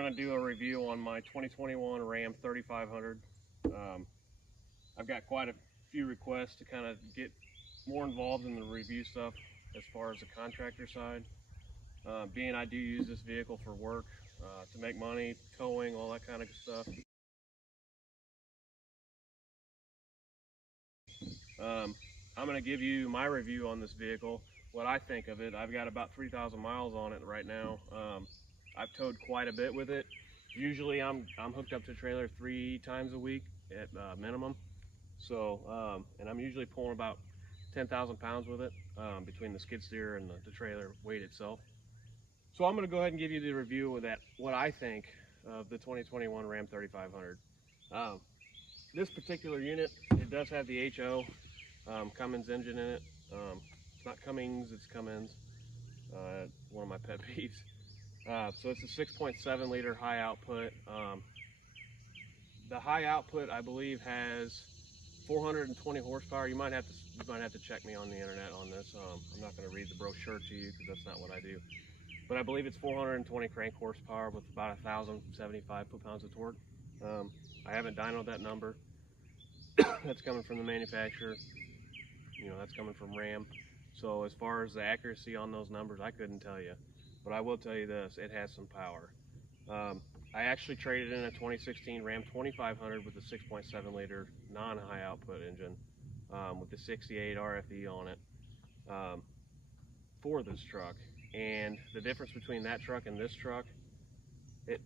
going to do a review on my 2021 Ram 3500. I've got quite a few requests to kind of get more involved in the review stuff as far as the contractor side. Being I do use this vehicle for work, to make money, towing, all that kind of stuff. I'm going to give you my review on this vehicle, what I think of it. I've got about 3,000 miles on it right now. I've towed quite a bit with it. Usually I'm hooked up to a trailer 3 times a week at minimum. So, and I'm usually pulling about 10,000 pounds with it, between the skid steer and the trailer weight itself. So I'm going to go ahead and give you the review of that, what I think of the 2021 Ram 3500. This particular unit, it does have the HO Cummins engine in it. It's not Cummins, it's Cummins. One of my pet peeves. So it's a 6.7 liter high output. The high output, I believe, has 420 horsepower. You might have to check me on the internet on this. I'm not going to read the brochure to you because that's not what I do. But I believe it's 420 crank horsepower with about 1,075 foot-pounds of torque. I haven't dynoed that number. That's coming from the manufacturer. You know, that's coming from Ram. So as far as the accuracy on those numbers, I couldn't tell you. But I will tell you this, it has some power. I actually traded in a 2016 Ram 2500 with a 6.7 liter non-high output engine with the 68 RFE on it for this truck. And the difference between that truck and this truck,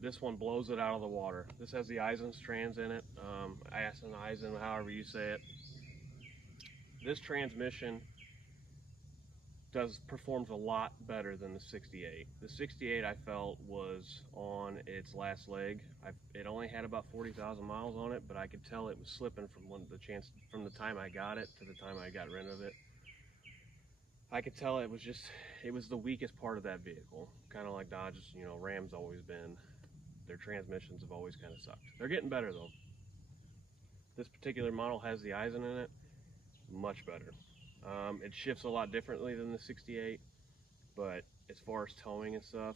this one blows it out of the water. This has the Eisen trans in it. Eisen, however you say it. This transmission performs a lot better than the 68. The 68 I felt was on its last leg. It only had about 40,000 miles on it, but I could tell it was slipping from the time I got it to the time I got rid of it. I could tell it was the weakest part of that vehicle. Kind of like Dodge, you know, Ram's always been. Their transmissions have always kind of sucked. They're getting better though. This particular model has the Eisen in it, much better. It shifts a lot differently than the 68, but as far as towing and stuff,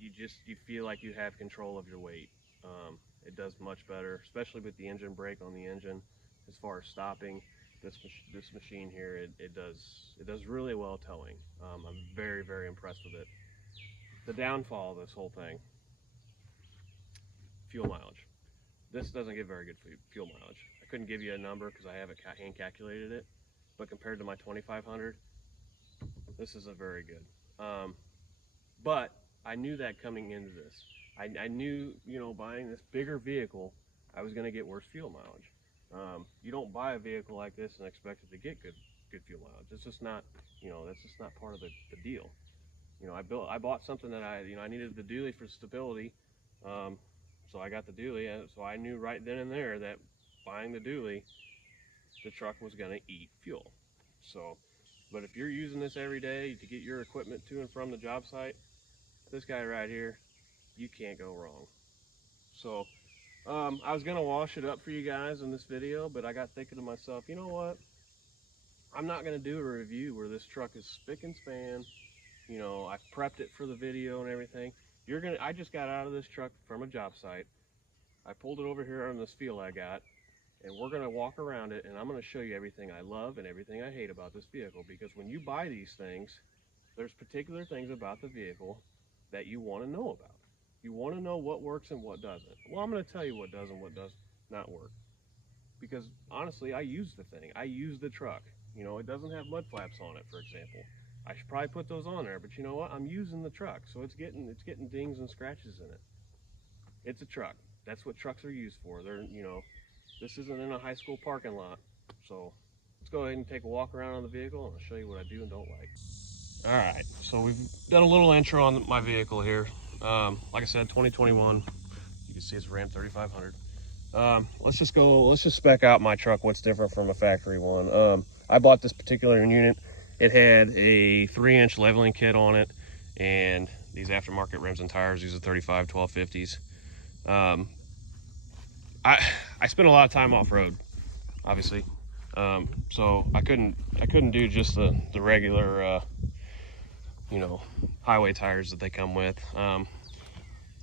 you feel like you have control of your weight. It does much better, especially with the engine brake on the engine. As far as stopping, this machine here, it does really well towing. I'm very, very impressed with it. The downfall of this whole thing, fuel mileage. This doesn't give very good fuel mileage. I couldn't give you a number because I haven't hand calculated it, but compared to my 2500, this isn't very good. But I knew that coming into this. I knew, you know, buying this bigger vehicle, I was going to get worse fuel mileage. You don't buy a vehicle like this and expect it to get good fuel mileage. It's just not, you know, that's just not part of the deal. You know, I bought something that I needed the dually for stability. So I got the dually, and so I knew right then and there that buying the dually, the truck was going to eat fuel. So, but if you're using this every day to get your equipment to and from the job site, this guy right here, you can't go wrong. So, I was going to wash it up for you guys in this video, but I got thinking to myself, you know what? I'm not going to do a review where this truck is spick and span. You know, I prepped it for the video and everything. I just got out of this truck from a job site. I pulled it over here on this field I got, and we're gonna walk around it, and I'm gonna show you everything I love and everything I hate about this vehicle, because when you buy these things, there's particular things about the vehicle that you wanna know about. You wanna know what works and what doesn't. Well, I'm gonna tell you what does and what does not work. Because honestly, I use the thing. I use the truck. You know, it doesn't have mud flaps on it, for example. I should probably put those on there, but you know what? I'm using the truck, so it's getting dings and scratches in it. It's a truck. That's what trucks are used for. They're, you know, this isn't in a high school parking lot. So let's go ahead and take a walk around on the vehicle, and I'll show you what I do and don't like. All right, so we've done a little intro on my vehicle here. Like I said, 2021. You can see it's a Ram 3500. Let's just spec out my truck. What's different from a factory one? I bought this particular unit. It had a 3-inch leveling kit on it, and these aftermarket rims and tires. These are 35 1250s. I spent a lot of time off road, obviously, so I couldn't do just the regular you know, highway tires that they come with.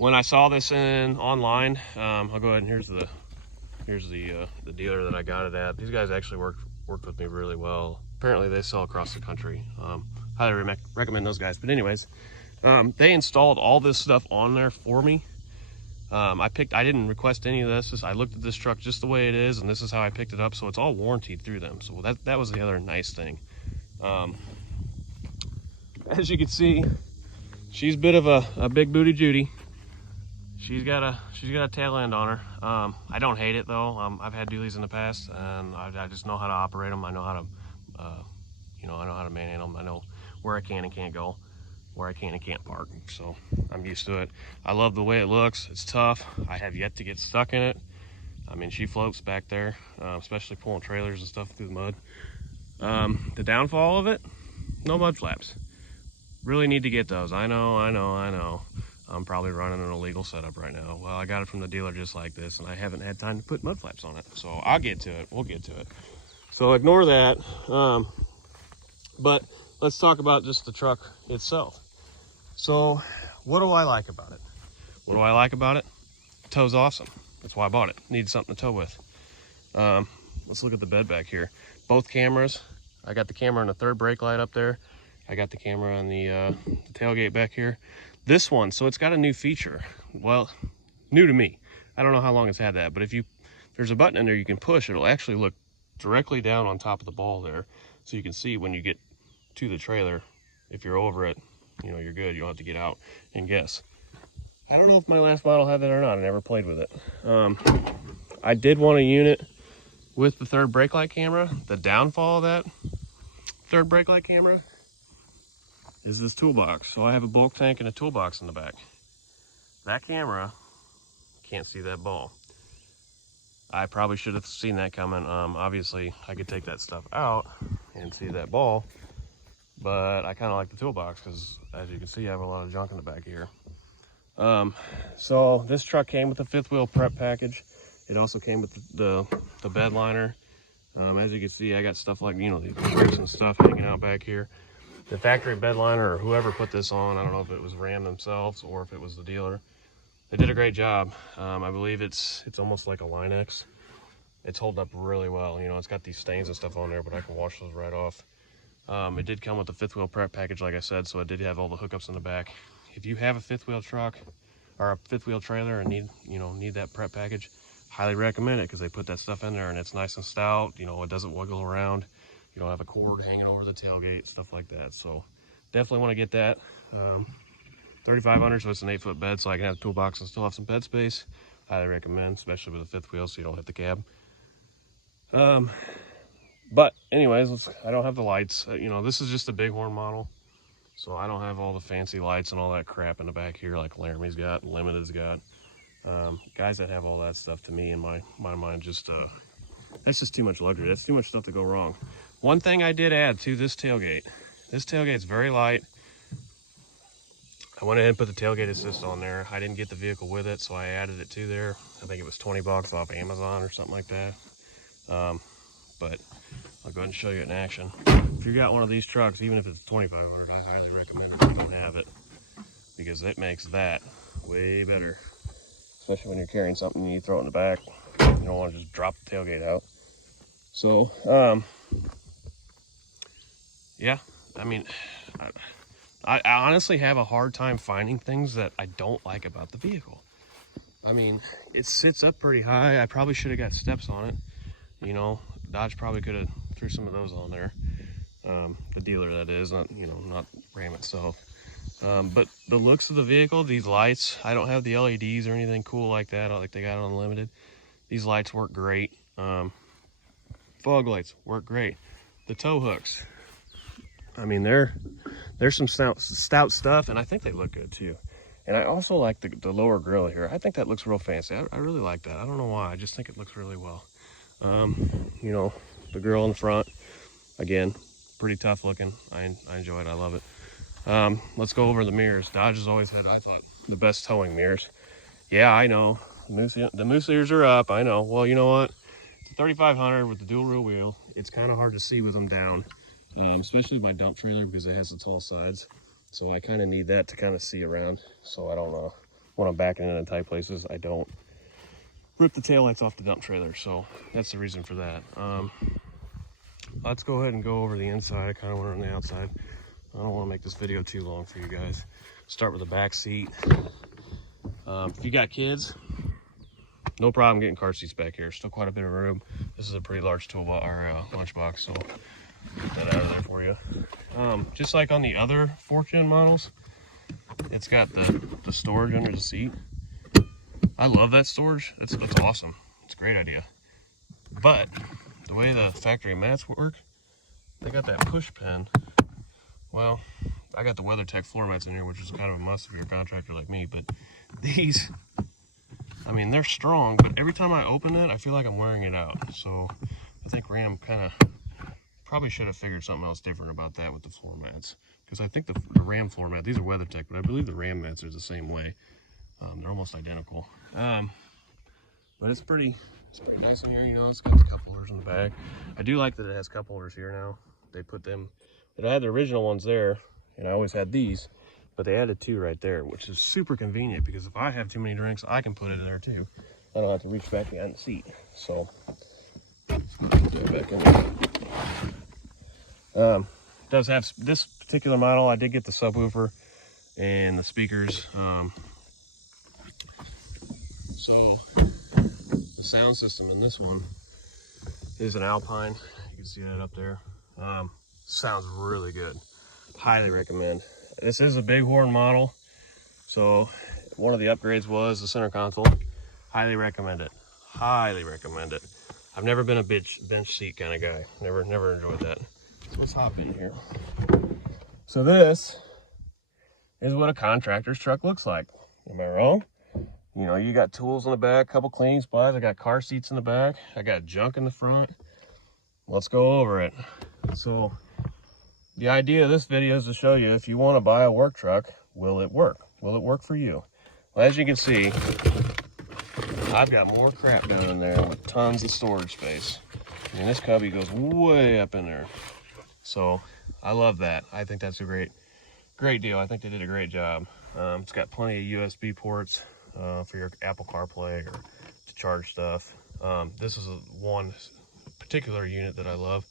when I saw this online, I'll go ahead and here's the dealer that I got it at. These guys actually worked with me really well. Apparently they sell across the country. Highly recommend those guys. But anyways, they installed all this stuff on there for me. I didn't request any of this. I looked at this truck just the way it is, and this is how I picked it up. So it's all warranted through them. So that was the other nice thing. As you can see, she's a bit of a big booty Judy. She's got a tail end on her. I don't hate it though. I've had dualies in the past, and I just know how to operate them. I know how to, I know how to manhandle them. I know where I can and can't go, where I can and can't park. So I'm used to it. I love the way it looks. It's tough. I have yet to get stuck in it. I mean, she floats back there, especially pulling trailers and stuff through the mud. The downfall of it, no mud flaps. Really need to get those. I know. I'm probably running an illegal setup right now. Well, I got it from the dealer just like this, and I haven't had time to put mud flaps on it. So I'll get to it. We'll get to it. So ignore that. But let's talk about just the truck itself. So what do I like about it? What do I like about it? Tow's awesome. That's why I bought it. Need something to tow with. Let's look at the bed back here. Both cameras. I got the camera on the third brake light up there. I got the camera on the tailgate back here. This one, so it's got a new feature. Well, new to me. I don't know how long it's had that, but if there's a button in there you can push, it'll actually look directly down on top of the ball there. So you can see when you get to the trailer, if you're over it, you're good. You don't have to get out and guess. I don't know if my last model had that or not. I never played with it. I did want a unit with the third brake light camera. The downfall of that third brake light camera is this toolbox. So I have a bulk tank and a toolbox in the back. That camera can't see that ball. I probably should have seen that coming. Obviously I could take that stuff out and see that ball, but I kind of like the toolbox because as you can see I have a lot of junk in the back here. So this truck came with a fifth wheel prep package. It also came with the bed liner. As you can see, I got stuff like, the bricks and stuff hanging out back here. The factory bed liner, or whoever put this on, I don't know if it was Ram themselves or if it was the dealer. They did a great job. I believe it's almost like a Line-X. It's holding up really well. It's got these stains and stuff on there, but I can wash those right off. It did come with the fifth wheel prep package, like I said, so it did have all the hookups in the back. If you have a fifth wheel truck or a fifth wheel trailer and need that prep package, highly recommend it because they put that stuff in there and it's nice and stout. It doesn't wiggle around. You don't have a cord hanging over the tailgate, stuff like that. So definitely want to get that. 3,500, so it's an 8-foot bed, so I can have a toolbox and still have some bed space. Highly recommend, especially with a fifth wheel, so you don't hit the cab. But anyways, I don't have the lights. This is just a Bighorn model, so I don't have all the fancy lights and all that crap in the back here like Laramie's got and Limited's got. Guys that have all that stuff, to me, in my mind, that's just too much luxury. That's too much stuff to go wrong. One thing I did add to this tailgate. This tailgate's very light. I went ahead and put the tailgate assist on there. I didn't get the vehicle with it, so I added it to there. I think it was 20 bucks off Amazon or something like that. But I'll go ahead and show you it in action. If you got one of these trucks, even if it's 2,500, I highly recommend it if you don't have it, because it makes that way better. Especially when you're carrying something and you throw it in the back. You don't want to just drop the tailgate out. So, yeah, I mean, I honestly have a hard time finding things that I don't like about the vehicle. I mean, it sits up pretty high. I probably should have got steps on it. Dodge probably could have threw some of those on there. The dealer, that is, not Ram itself. But the looks of the vehicle, these lights, I don't have the LEDs or anything cool like that, like they got on Limited. These lights work great. Fog lights work great. The tow hooks, I mean, there's some stout stuff, and I think they look good too. And I also like the lower grill here. I think that looks real fancy. I really like that. I don't know why. I just think it looks really well. The grill in the front, again, pretty tough looking. I enjoy it. I love it. Let's go over the mirrors. Dodge has always had, I thought, the best towing mirrors. Yeah, I know. The moose ears are up. I know. Well, you know what? It's a 3,500 with the dual rear wheel. It's kind of hard to see with them down, especially my dump trailer because it has the tall sides. So I kind of need that to kind of see around. So I don't want when I'm backing in tight places, I don't rip the taillights off the dump trailer. So that's the reason for that. Let's go ahead and go over the inside. I kind of went on the outside. I don't want to make this video too long for you guys. Start with the back seat. If you got kids, no problem getting car seats back here. Still quite a bit of room. This is a pretty large toolbox or lunchbox, so get that out of there for you. Just like on the other 4th gen models, it's got the storage under the seat. I love that storage. It's awesome. It's a great idea. But the way the factory mats work, they got that push pin. Well, I got the WeatherTech floor mats in here, which is kind of a must if you're a contractor like me, but these, I mean, they're strong, but every time I open it, I feel like I'm wearing it out. So I think Ram kind of probably should have figured something else different about that with the floor mats. Because I think the Ram floor mat, these are WeatherTech, but I believe the Ram mats are the same way. They're almost identical. But it's pretty nice in here, you know. It's got the cup holders in the back. I do like that it has cup holders here now. They put them, I had the original ones there, and I always had these, but they added 2 right there, which is super convenient because if I have too many drinks, I can put it in there too. I don't have to reach back behind the seat. So, put that back in there. Does have this particular model. I did get the subwoofer and the speakers. So the sound system in this one is an Alpine. You can see that up there. Sounds really good. Highly recommend. This is a bighorn model, so one of the upgrades was the center console. Highly recommend it. Highly recommend it. I've never been a bench seat kind of guy. Never enjoyed that. So let's hop in here. So this is what a contractor's truck looks like. Am I wrong? You know, you got tools in the back, couple cleaning supplies. I got car seats in the back. I got junk in the front. Let's go over it. So the idea of this video is to show you if you want to buy a work truck, will it work? Will it work for you? Well, as you can see, I've got more crap down in there with tons of storage space. And this cubby goes way up in there. So I love that. I think that's a great deal. I think they did a great job. It's got plenty of USB ports for your Apple CarPlay or to charge stuff. This is one particular unit that I love.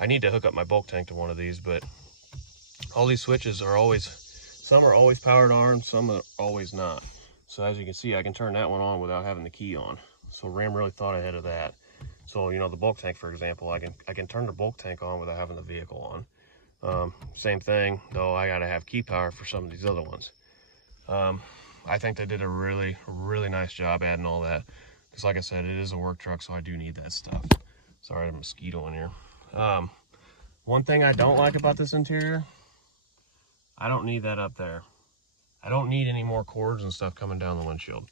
I need to hook up my bulk tank to one of these, but all these switches are always, some are always powered on, some are always not. So as you can see, I can turn that one on without having the key on. So Ram really thought ahead of that. So, you know, the bulk tank, for example, I can turn the bulk tank on without having the vehicle on. Same thing, though, I gotta have key power for some of these other ones. I think they did a really nice job adding all that. Because like I said, it is a work truck, so I do need that stuff. Sorry, I have a mosquito in here. One thing I don't like about this interior, I don't need that up there. I don't need any more cords and stuff coming down the windshield.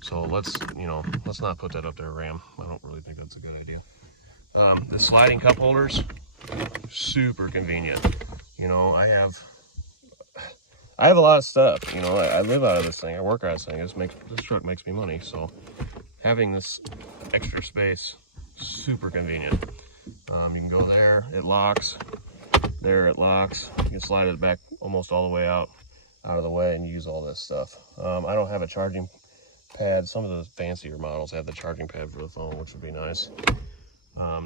So let's not put that up there, Ram. I don't really think that's a good idea. The sliding cup holders, super convenient. You know, I have a lot of stuff. You know, I live out of this thing. I work out of this thing. This truck makes me money. So having this extra space, super convenient. You can go there, it locks. There it locks. You can slide it back almost all the way out of the way and use all this stuff. I don't have a charging pad. Some of the fancier models have the charging pad for the phone, which would be nice.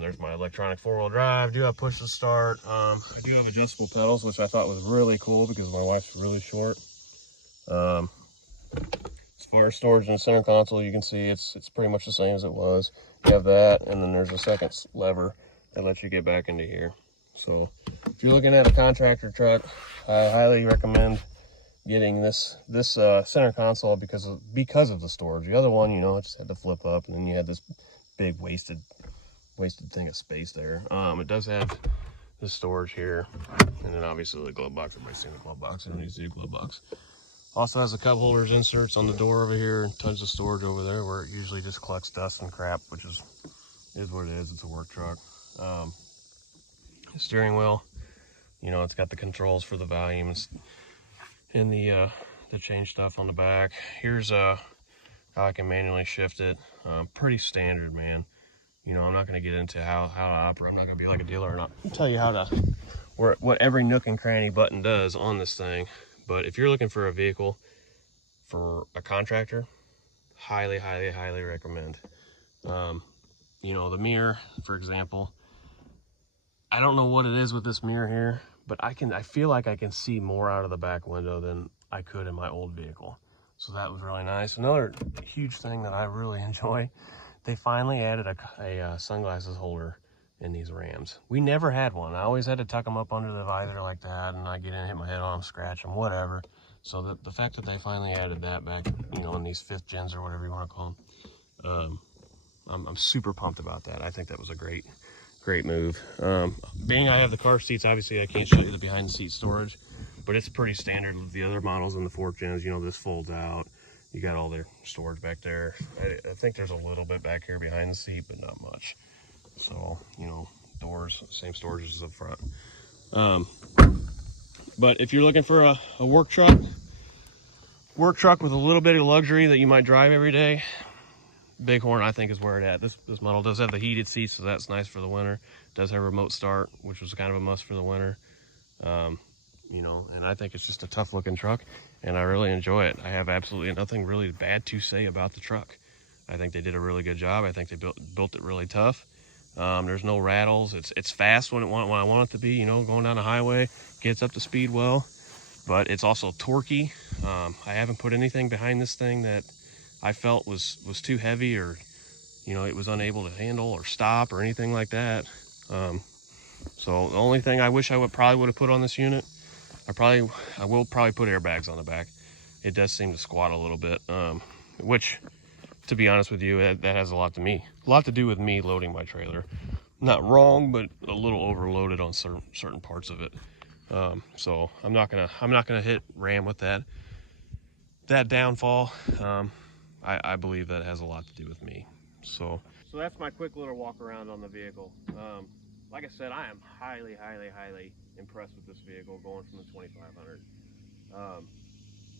There's my electronic 4-wheel drive. I do have push to start. I do have adjustable pedals, which I thought was really cool because my wife's really short. As far as storage in the center console, you can see it's pretty much the same as it was. You have that, and then there's a second lever that lets you get back into here. So if you're looking at a contractor truck, I highly recommend getting this center console because of the storage. The other one, you know, it just had to flip up, and then you had this big wasted thing of space there. It does have this storage here, and then obviously the glove box. Everybody's seen the glove box. I don't need to see the glove box. Also has the cup holders inserts on the door over here, and tons of storage over there where it usually just collects dust and crap, which is what it is. It's a work truck. Steering wheel, you know, it's got the controls for the volumes and the change stuff on the back. Here's how I can manually shift it. Pretty standard, man. You know, I'm not going to get into how to operate. I'm not going to be like a dealer and I'll tell you what every nook and cranny button does on this thing. But if you're looking for a vehicle for a contractor, highly, highly, highly recommend. You know, the mirror, for example, I don't know what it is with this mirror here, but I feel like I can see more out of the back window than I could in my old vehicle. So that was really nice. Another huge thing that I really enjoy, they finally added a sunglasses holder in these Rams. We never had one. I always had to tuck them up under the visor like that, and I get in, hit my head on them, scratch them, whatever. So the fact that they finally added that back, you know, in these 5th gens or whatever you want to call them, I'm super pumped about that. I think that was a great move. Being I have the car seats, obviously I can't show you the behind the seat storage, but it's pretty standard with the other models in the 4th gens. You know, this folds out. You got all their storage back there. I think there's a little bit back here behind the seat, but not much. So, you know, doors, same storage as up front. But if you're looking for a work truck with a little bit of luxury that you might drive every day, Bighorn, I think, is where it at. This model does have the heated seats, so that's nice for the winter. It does have remote start, which was kind of a must for the winter. You know, and I think it's just a tough looking truck, and I really enjoy it. I have absolutely nothing really bad to say about the truck. I think they did a really good job. I think they built it really tough. There's no rattles. It's fast when I want it to be, you know, going down the highway, gets up to speed well, but it's also torquey. I haven't put anything behind this thing that I felt was too heavy, or, you know, it was unable to handle or stop or anything like that. So the only thing I wish I probably would have put on this unit, I will probably put airbags on the back. It does seem to squat a little bit, which, to be honest with you, that has a lot to do with me loading my trailer. Not wrong, but a little overloaded on certain parts of it. So I'm not gonna hit Ram with that downfall. I believe that has a lot to do with me. So that's my quick little walk around on the vehicle. Like I said, I am highly, highly, highly impressed with this vehicle going from the 2500.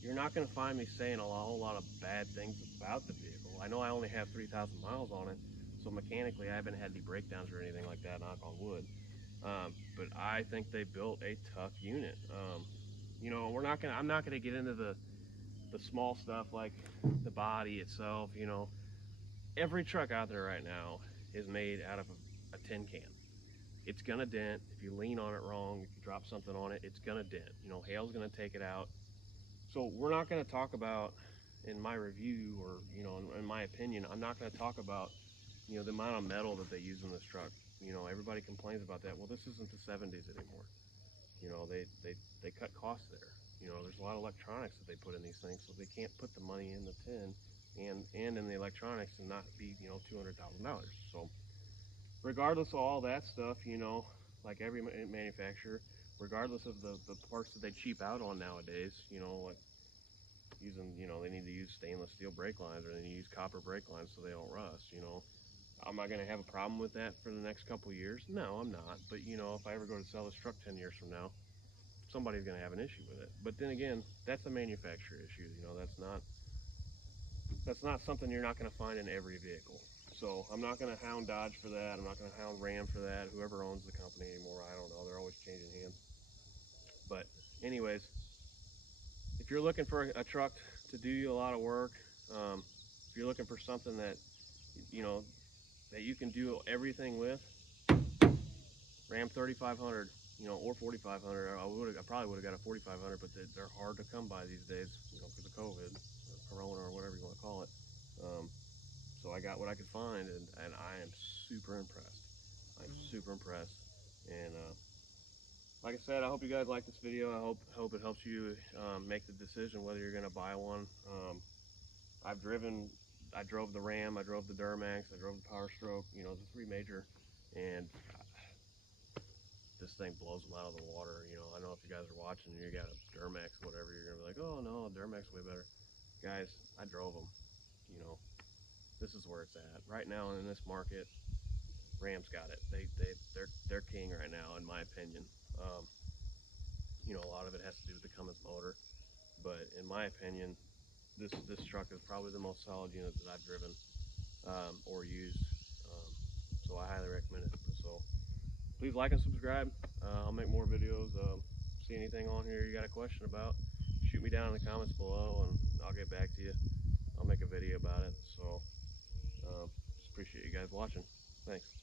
You're not going to find me saying a whole lot of bad things about the vehicle. I know I only have 3,000 miles on it, so mechanically I haven't had any breakdowns or anything like that, knock on wood. But I think they built a tough unit. You know, I'm not gonna get into the small stuff like the body itself. You know, every truck out there right now is made out of a tin can. It's gonna dent. If you lean on it wrong, if you drop something on it, it's gonna dent. You know, hail's gonna take it out. So we're not gonna talk about, in my review, or, you know, in my opinion, I'm not gonna talk about, you know, the amount of metal that they use in this truck. You know, everybody complains about that. Well, this isn't the 70s anymore. You know, they cut costs there. You know, there's a lot of electronics that they put in these things, so they can't put the money in the tin and in the electronics and not be, you know, $200,000. So regardless of all that stuff, you know, like every manufacturer, regardless of the parts that they cheap out on nowadays, you know, like using, you know, they need to use stainless steel brake lines, or they need to use copper brake lines so they don't rust. You know, am I going to have a problem with that for the next couple of years? No, I'm not. But, you know, if I ever go to sell this truck 10 years from now, somebody's going to have an issue with it. But then again, that's a manufacturer issue. You know, that's not something you're not going to find in every vehicle. So I'm not going to hound Dodge for that. I'm not going to hound Ram for that. Whoever owns the company anymore, I don't know. They're always changing hands. But anyways, if you're looking for a truck to do you a lot of work, if you're looking for something that, you know, that you can do everything with, Ram 3500, you know, or 4500. I probably would have got a 4500, but they're hard to come by these days, you know, because of COVID, or Corona, or whatever you want to call it. So I got what I could find, and I am super impressed. I'm super impressed. And like I said, I hope you guys like this video. I hope it helps you make the decision whether you're going to buy one. I drove the Ram, I drove the Duramax, I drove the Power Stroke, you know, the 3 major, and this thing blows them out of the water. You know, I know if you guys are watching, you got a Duramax or whatever, you're gonna be like, oh no, Duramax way better. Guys, I drove them. You know, this is where it's at right now in this market. Ram's got it. They're king right now, in my opinion. You know, a lot of it has to do with the Cummins motor, but in my opinion, this truck is probably the most solid unit that I've driven or used. So I highly recommend it. So please like and subscribe. I'll make more videos. See anything on here you got a question about, shoot me down in the comments below, and I'll get back to you. I'll make a video about it. So just appreciate you guys watching. Thanks.